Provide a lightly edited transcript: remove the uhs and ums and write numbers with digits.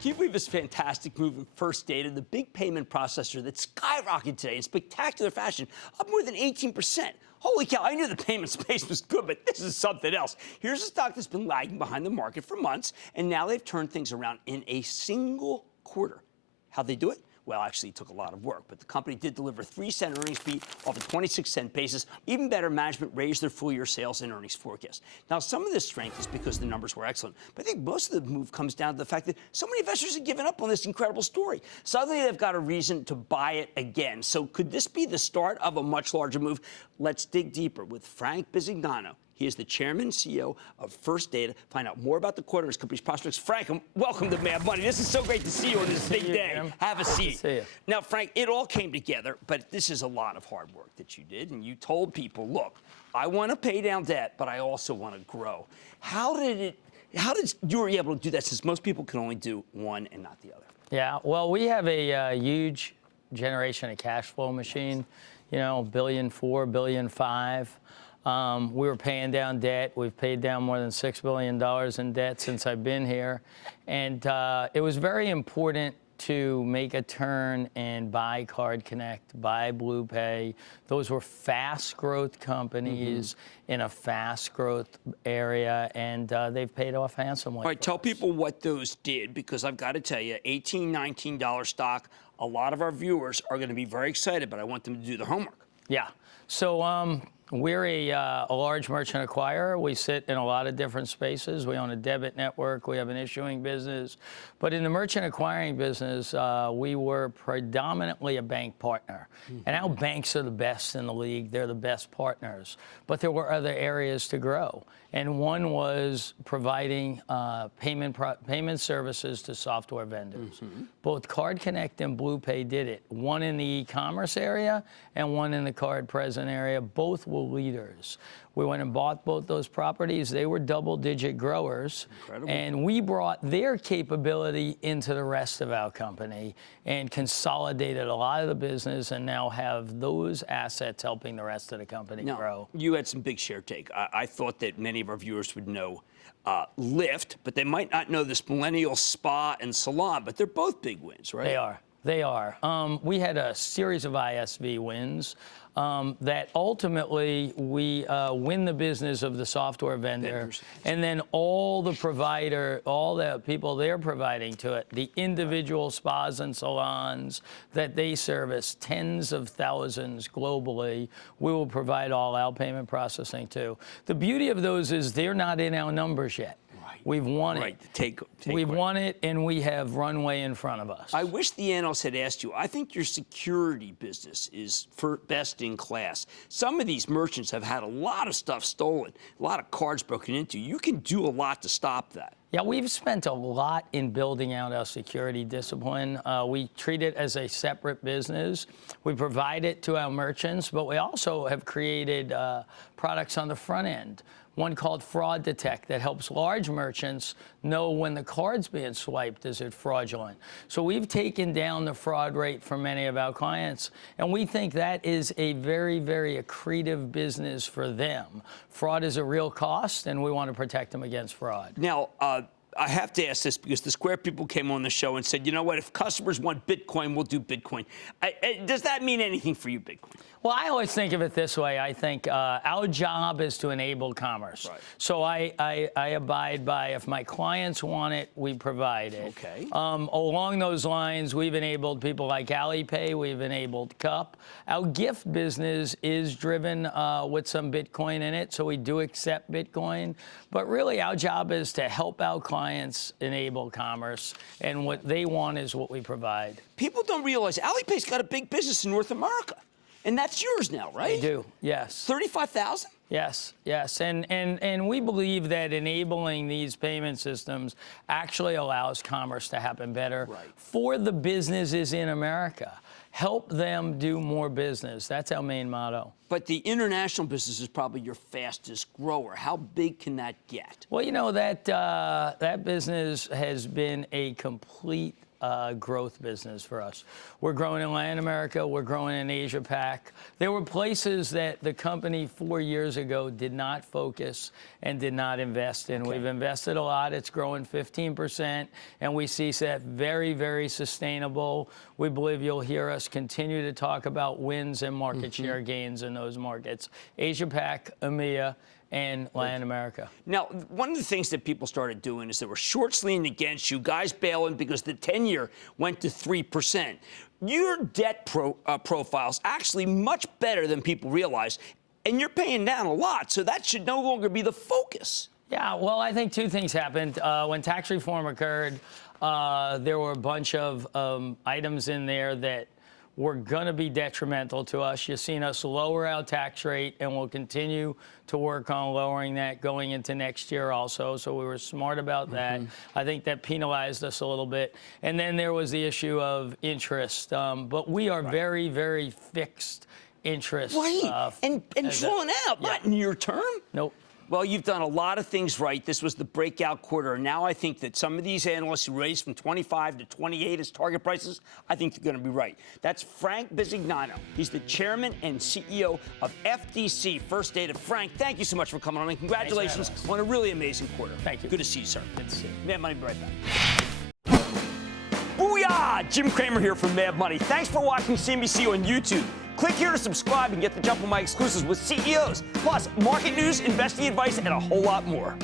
Can you believe this fantastic move in First Data, the big payment processor that skyrocketed today in spectacular fashion, up more than 18%? Holy cow, I knew the payment space was good, but this is something else. Here's a stock that's been lagging behind the market for months, and now they've turned things around in a single quarter. How'd they do it? Well, actually, it took a lot of work, but the company did deliver 3-cent earnings beat off a 26-cent basis. Even better, management raised their full-year sales and earnings forecast. Now, some of this strength is because the numbers were excellent, but I think most of the move comes down to the fact that so many investors have given up on this incredible story. Suddenly, they've got a reason to buy it again. So could this be the start of a much larger move? Let's dig deeper with Frank Bisignano. He is the chairman and CEO of First Data. Find out more about the quarter and his company's prospects. Frank, welcome to Mad Money. This is so great to see you on this big day. Jim. Have a seat. See you. Now, Frank, it all came together, but this is a lot of hard work that you did. And you told people, look, I want to pay down debt, but I also want to grow. How did you were able to do that, since most people can only do one and not the other? Yeah, well, we have a huge generation of cash flow machine, you know, $1.4 billion, $1.5 billion. We were paying down debt. We've paid down more than $6 billion in debt since I've been here. And it was very important to make a turn and buy Card Connect, buy BluePay. Those were fast growth companies in a fast growth area, and they've paid off handsomely. All right, tell people what those did, because I've got to tell you, $18, $19 stock, a lot of our viewers are going to be very excited, but I want them to do the homework. Yeah. So we're a large merchant acquirer. We sit in a lot of different spaces. We own a debit network. We have an issuing business. But in the merchant acquiring business, we were predominantly a bank partner. And our banks are the best in the league. They're the best partners. But there were other areas to grow. And one was providing payment services to software vendors. Both Card Connect and BluePay did it. One in the e-commerce area and one in the card present area. Both were leaders. We went and bought both those properties. They were double-digit growers. Incredible. And we brought their capability into the rest of our company and consolidated a lot of the business, and now have those assets helping the rest of the company grow. You had some big share take. I thought that many of our viewers would know Lyft, but they might not know this millennial spa and salon, but they're both big wins, right? They are. They are. We had a series of ISV wins that ultimately we win the business of the software vendor, and then all the people they're providing to it, the individual spas and salons that they service, tens of thousands globally, we will provide all our payment processing to. The beauty of those is they're not in our numbers yet. We've won it. We've won it, and we have runway in front of us. I wish the analyst had asked you. I think your security business is best in class. Some of these merchants have had a lot of stuff stolen, a lot of cards broken into. You can do a lot to stop that. Yeah, we've spent a lot in building out our security discipline. We treat it as a separate business. We provide it to our merchants, but we also have created products on the front end. One called Fraud Detect that helps large merchants know when the card's being swiped, is it fraudulent? So we've taken down the fraud rate for many of our clients, and we think that is a very, very accretive business for them. Fraud is a real cost, and we want to protect them against fraud. Now, I have to ask this because the Square people came on the show and said, you know what, if customers want Bitcoin, we'll do Bitcoin. Does that mean anything for you, Bitcoin? Well, I always think of it this way. I think our job is to enable commerce. Right. So I abide by, if my clients want it, we provide it. Okay. Along those lines, we've enabled people like Alipay. We've enabled Cup. Our gift business is driven with some Bitcoin in it, so we do accept Bitcoin. But really, our job is to help our clients enable commerce, and what they want is what we provide. People don't realize Alipay's got a big business in North America. And that's yours now, right? They do, yes. 35,000? Yes, yes. And we believe that enabling these payment systems actually allows commerce to happen better for the businesses in America. Help them do more business. That's our main motto. But the international business is probably your fastest grower. How big can that get? Well, you know, that business has been a complete growth business for us. We're growing in Latin America. We're growing in Asia Pac. There were places that the company 4 years ago did not focus and did not invest in. We've invested a lot. It's growing 15%, and we see that very, very sustainable. We believe you'll hear us continue to talk about wins and market share gains in those markets. Asia Pac, EMEA, and Latin America. Now, one of the things that people started doing is they were shorts leaning against you, guys bailing because the 10-year went to 3%. Your debt profile's actually much better than people realize, and you're paying down a lot, so that should no longer be the focus. Yeah, well, I think two things happened. When tax reform occurred, there were a bunch of items in there that were going to be detrimental to us. You've seen us lower our tax rate, and we'll continue to work on lowering that going into next year also. So we were smart about that. I think that penalized us a little bit. And then there was the issue of interest. But we are very, very fixed interest. Right, and drawn out, not near term. Nope. Well, you've done a lot of things right. This was the breakout quarter. And now I think that some of these analysts who raised from 25 to 28 as target prices, I think they're going to be right. That's Frank Bisignano. He's the chairman and CEO of FDC. First Data. Frank, thank you so much for coming on, and congratulations on a really amazing quarter. Thank you. Good to see you, sir. Good to see you. Mad Money, be right back. Booyah! Jim Cramer here from Mad Money. Thanks for watching CNBC on YouTube. Click here to subscribe and get the jump on my exclusives with CEOs, plus market news, investing advice, and a whole lot more.